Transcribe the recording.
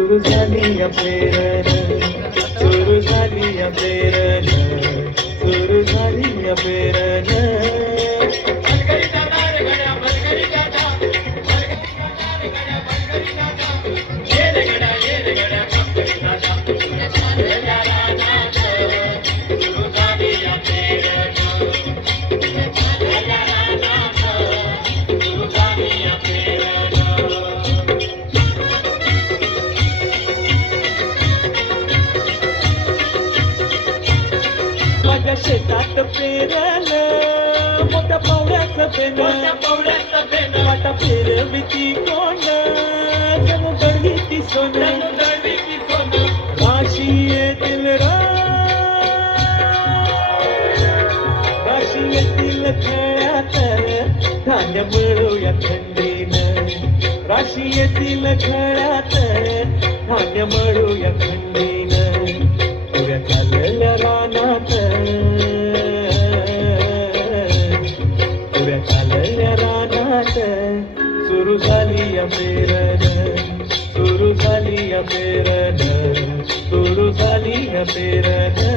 सुरू झाली या पेरण, सुरू झाली या पेरण, सुरू झाली या पेरण. माझ्या शेतात पेरलं मोठ्या पावड्याचं पेन, वाटा फिरविती कोण जणू दळवीती सोनं, राशी येतील राशी येतील खेळ्यात धान्य मिळूया थंडीनं, राशी येतील खेळ्यात धान्य मिळूया थंडीनं. पुऱ्या चालल्या रानात, पुऱ्या चालल्या रानात, सुरू झाली या पेरण, सुरू झाली या पेरण, सुरू झाली या पेरण.